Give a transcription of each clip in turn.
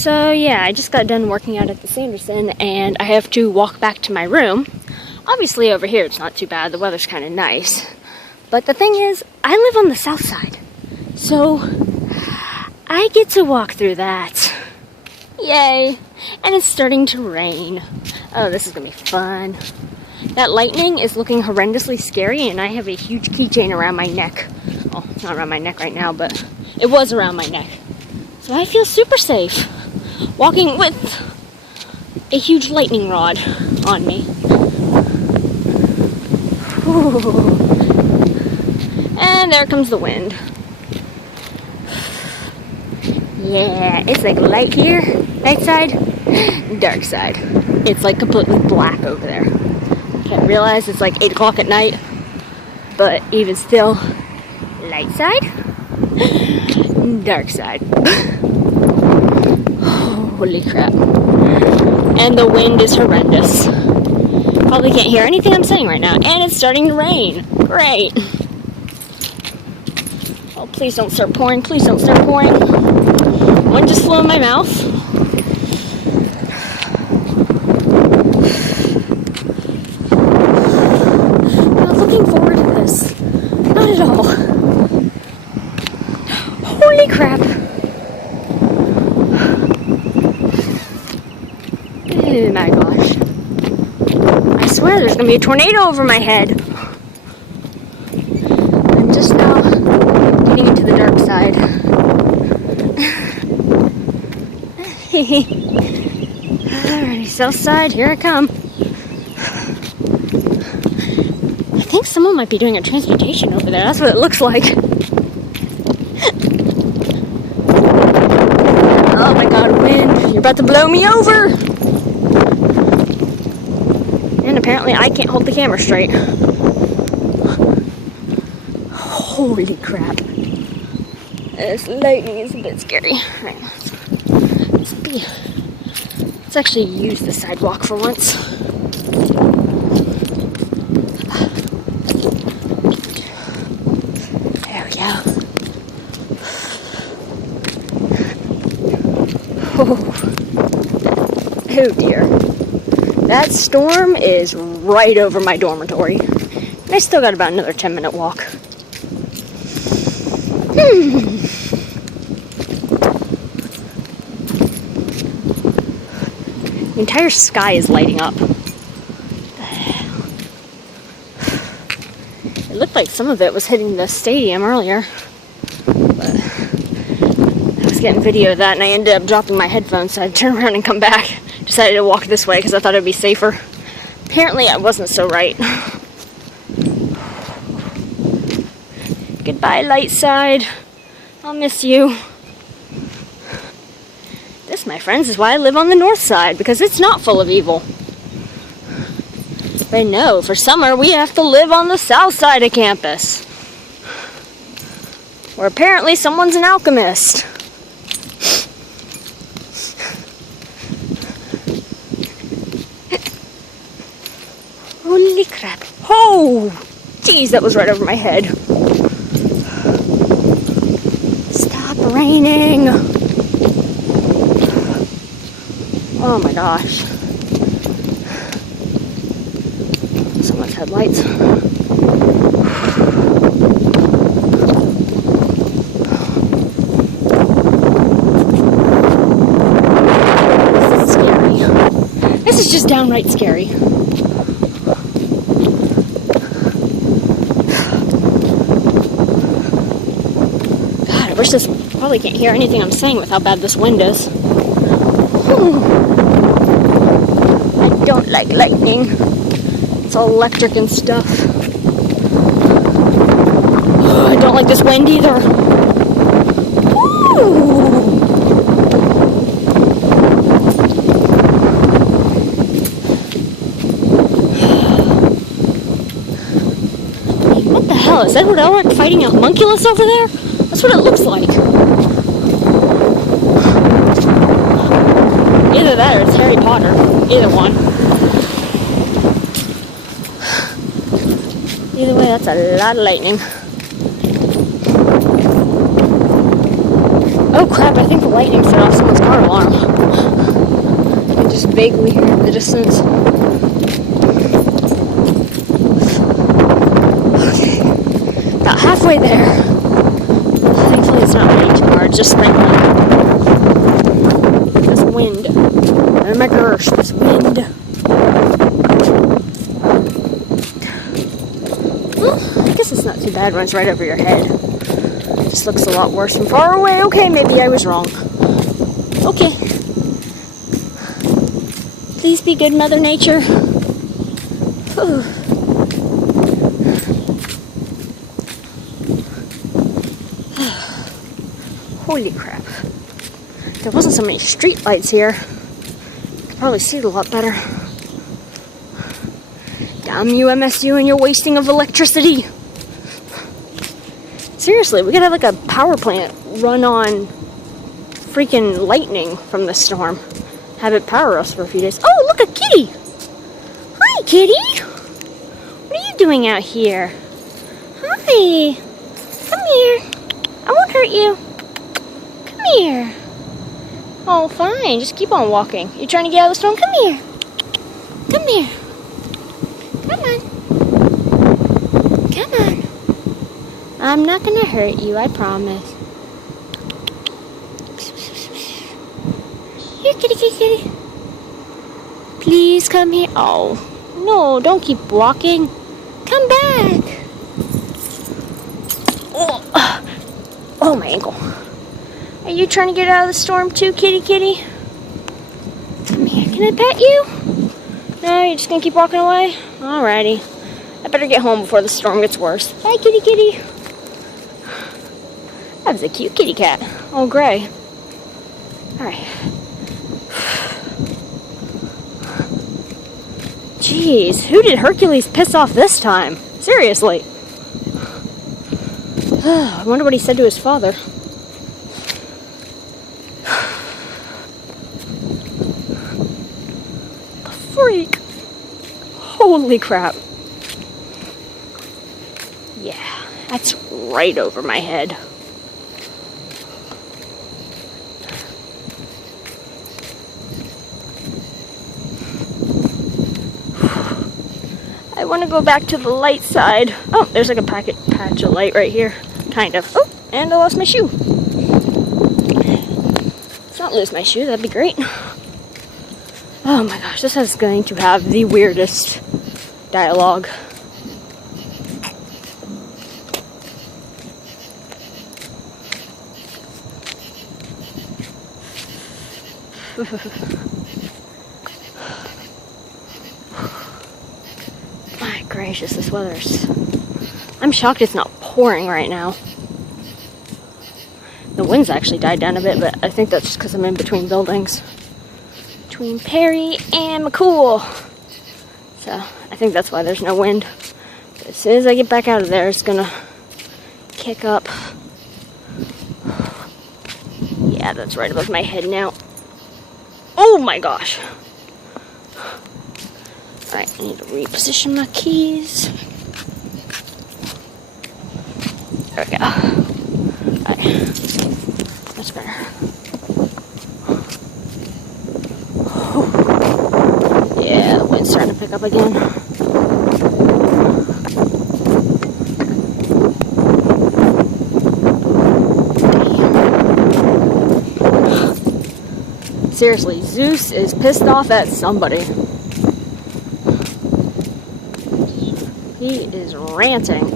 So yeah, I just got done working out at the Sanderson and I have to walk back to my room. Obviously over here it's not too bad, the weather's kind of nice. But the thing is, I live on the south side. So I get to walk through that. Yay! And it's starting to rain. Oh, this is gonna be fun. That lightning is looking horrendously scary and I have a huge keychain around my neck. Well, it's not around my neck right now, but it was around my neck. So I feel super safe walking with a huge lightning rod on me. Ooh. And there comes the wind. Yeah, it's like light here, light side, dark side. It's like completely black over there. I realize it's like 8 o'clock at night, but even still, light side, dark side. Holy crap. And the wind is horrendous. Probably can't hear anything I'm saying right now. And it's starting to rain. Great. Oh, please don't start pouring. Please don't start pouring. One just flew in my mouth. Not looking forward to this. Not at all. Holy crap. Oh my gosh. I swear there's gonna be a tornado over my head. I'm just now getting into the dark side. Alrighty, south side, here I come. I think someone might be doing a transportation over there. That's what it looks like. Oh my god, wind. You're about to blow me over. And apparently I can't hold the camera straight. Holy crap. This lightning is a bit scary. Right, let's actually use the sidewalk for once. There we go. Oh dear. That storm is right over my dormitory. And I still got about another 10-minute walk. The entire sky is lighting up. It looked like some of it was hitting the stadium earlier. But I was getting video of that and I ended up dropping my headphones, so I turned around and come back. Decided to walk this way because I thought it would be safer. Apparently I wasn't so right. Goodbye, light side. I'll miss you. This, my friends, is why I live on the north side, because it's not full of evil. But no, for summer we have to live on the south side of campus, where apparently someone's an alchemist. Holy crap. Oh! Jeez, that was right over my head. Stop raining! Oh my gosh. Someone's headlights. This is scary. This is just downright scary. God, I wish this probably can't hear anything I'm saying with how bad this wind is. I don't like lightning. It's all electric and stuff. I don't like this wind either. What the hell? Is Edward Elric fighting a homunculus over there? That's what it looks like. Either that or it's Harry Potter. Either one. Either way, that's a lot of lightning. Oh crap, I think the lightning set off someone's car alarm. I can just vaguely hear it in the distance. Okay, about halfway there. Thankfully it's not raining too hard, just sprinkling. This wind. Oh my gosh, this wind. Well, I guess it's not too bad when it's right over your head. It just looks a lot worse from far away. Okay, maybe I was wrong. Okay. Please be good, Mother Nature. Whew. Holy crap. If there wasn't so many street lights here, I could probably see it a lot better. Damn you, MSU, and your wasting of electricity. Seriously, we could have like a power plant run on freaking lightning from the storm. Have it power us for a few days. Oh, look, a kitty! Hi, kitty! What are you doing out here? Hi! Come here. I won't hurt you. Come here. Oh, fine. Just keep on walking. You trying to get out of the storm? Come here. Come here. Come on. Come on. I'm not gonna hurt you, I promise. Here, kitty, kitty, kitty. Please come here. Oh, no, don't keep walking. Come back. Oh, my ankle. Are you trying to get out of the storm too, kitty, kitty? Come here. Can I pet you? No, you're just gonna keep walking away? Alrighty. I better get home before the storm gets worse. Bye, kitty, kitty. That was a cute kitty cat. All gray. Alright. Jeez, who did Hercules piss off this time? Seriously. I wonder what he said to his father. The freak. Holy crap. Yeah, that's right over my head. I want to go back to the light side. Oh, there's like a patch of light right here. Kind of. Oh, and I lost my shoe. Let's not lose my shoe, that'd be great. Oh my gosh, this is going to have the weirdest dialogue. My gracious, this weather's... I'm shocked it's not pouring right now. The wind's actually died down a bit, but I think that's just because I'm in between buildings. Between Perry and McCool. So, I think that's why there's no wind. But as soon as I get back out of there, it's gonna kick up. Yeah, that's right above my head now. Oh my gosh. Alright, I need to reposition my keys. There we go. Alright. That's better. Yeah, the wind's starting to pick up again. Seriously, Zeus is pissed off at somebody. He is ranting.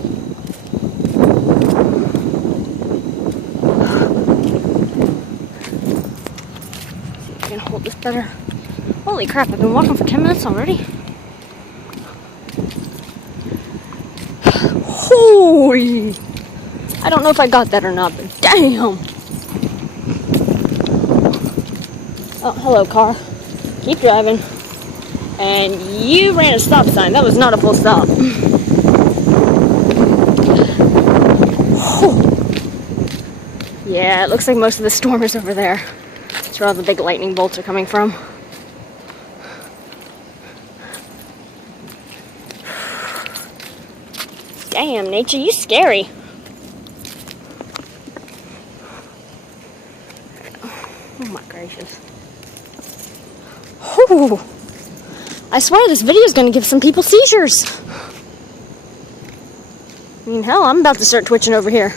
See if I can hold this better. Holy crap, I've been walking for 10 minutes already. Holy! I don't know if I got that or not, but damn! Oh, hello, car. Keep driving. And you ran a stop sign. That was not a full stop. Yeah, it looks like most of the storm is over there. That's where all the big lightning bolts are coming from. Damn, nature, you scary. gracious. Whew. I swear this video is going to give some people seizures. I mean, hell, I'm about to start twitching over here.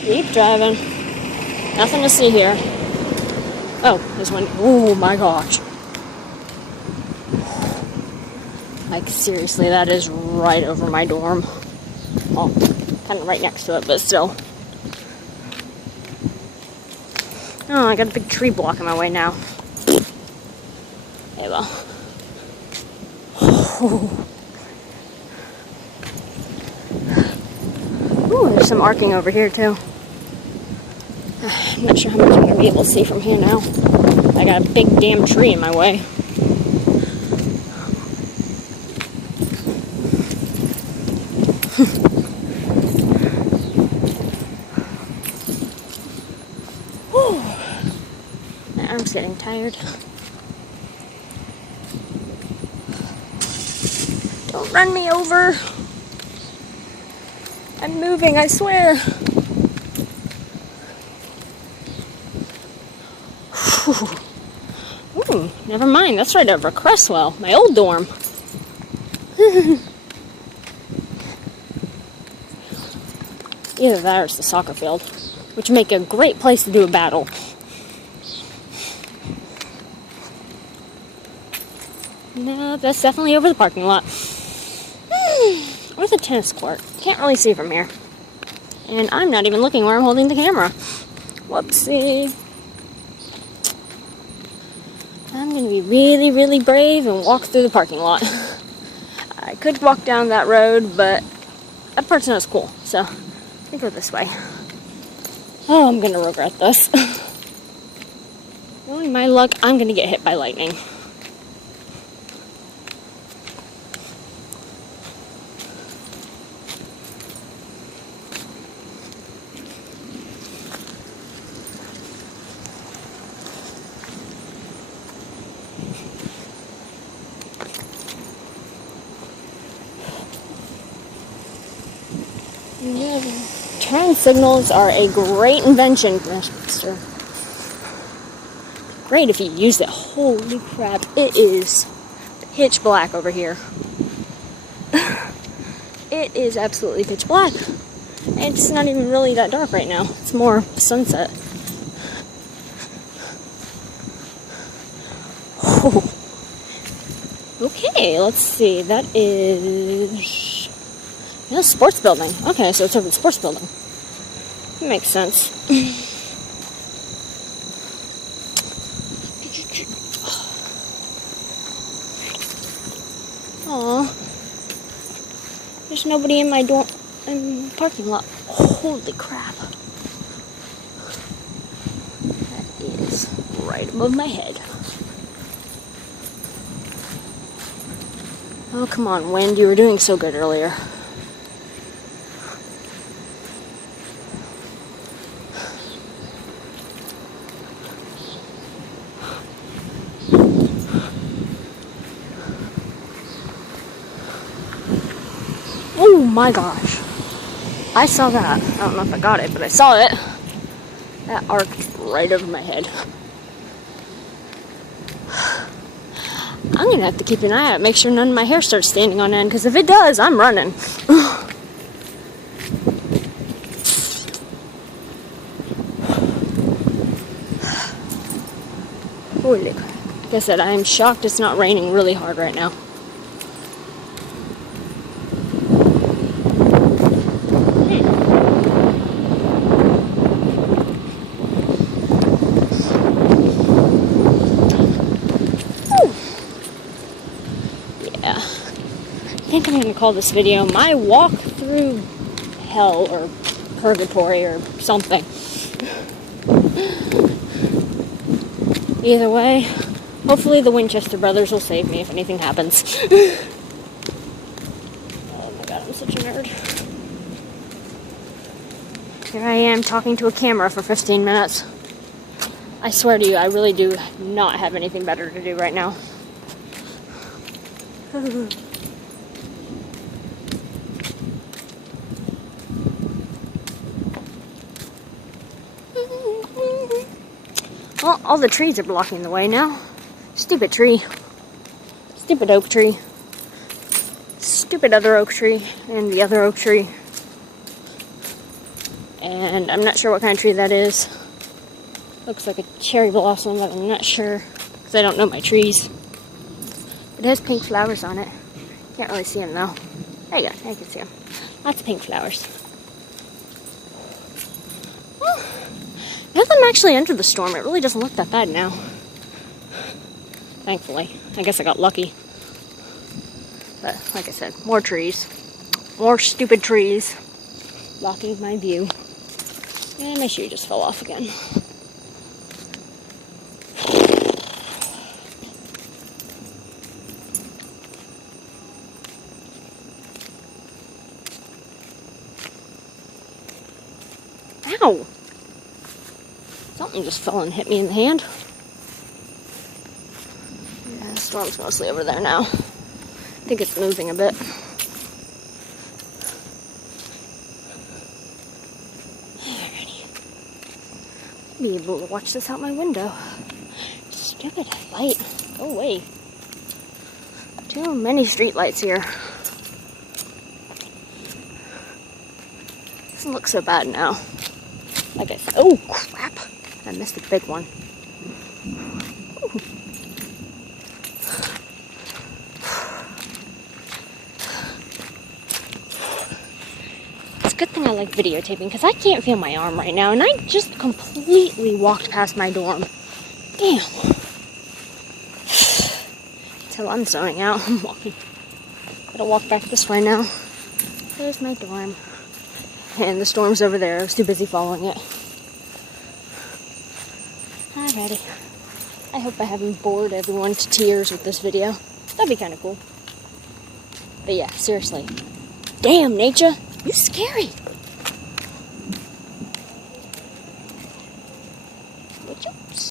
Keep driving. Nothing to see here. Oh, there's one. Oh my gosh. Like, seriously, that is right over my dorm. Well, kind of right next to it, but still. Oh, I got a big tree blocking my way now. Okay, well. Ooh, there's some arcing over here, too. I'm not sure how much I'm going to be able to see from here now. I got a big damn tree in my way. My arm's getting tired. Don't run me over. I'm moving, I swear. Ooh, never mind. That's right over Cresswell, my old dorm. Either that or it's the soccer field, which would make a great place to do a battle. No, that's definitely over the parking lot. Or the tennis court. Can't really see from here. And I'm not even looking where I'm holding the camera. Whoopsie. I'm going to be really, really brave and walk through the parking lot. I could walk down that road, but that part's not as cool. So, let me go this way. Oh, I'm going to regret this. Knowing my luck, I'm going to get hit by lightning. Turn signals are a great invention, mister. Great if you use it. Holy crap, it is pitch black over here. It is absolutely pitch black. And it's not even really that dark right now. It's more sunset. Oh. Okay, let's see. That is... a sports building. Okay, so it's over the sports building. That makes sense. Aw. There's nobody in my parking lot. Holy crap. That is right above my head. Oh, come on, wind. You were doing so good earlier. Oh my gosh. I saw that. I don't know if I got it, but I saw it. That arced right over my head. I'm going to have to keep an eye out, make sure none of my hair starts standing on end, because if it does, I'm running. Holy crap. Like I said, I am shocked it's not raining really hard right now. Yeah. I think I'm going to call this video my walk through hell or purgatory or something. Either way, hopefully the Winchester brothers will save me if anything happens. Oh my god, I'm such a nerd. Here I am talking to a camera for 15 minutes. I swear to you, I really do not have anything better to do right now. Well, all the trees are blocking the way now. Stupid tree. Stupid oak tree. Stupid other oak tree. And the other oak tree. And I'm not sure what kind of tree that is. Looks like a cherry blossom, but I'm not sure. Because I don't know my trees. It has pink flowers on it. Can't really see them though. There you go. I can see them. Lots of pink flowers. Well, now that I'm actually under the storm, it really doesn't look that bad now. Thankfully. I guess I got lucky. But, like I said, more trees. More stupid trees blocking my view. And my shoe just fell off again. Ow! Something just fell and hit me in the hand. Yeah, the storm's mostly over there now. I think it's moving a bit. Alrighty. Be able to watch this out my window. Stupid light. Go away. Too many street lights here. Doesn't look so bad now. Like I said, oh crap! I missed a big one. Ooh. It's a good thing I like videotaping because I can't feel my arm right now, and I just completely walked past my dorm. Damn. Until I'm zoning out, I'm walking. Gotta walk back this way now. There's my dorm. And the storm's over there. I was too busy following it. Alrighty. I hope I haven't bored everyone to tears with this video. That'd be kind of cool. But yeah, seriously. Damn, nature. You scary.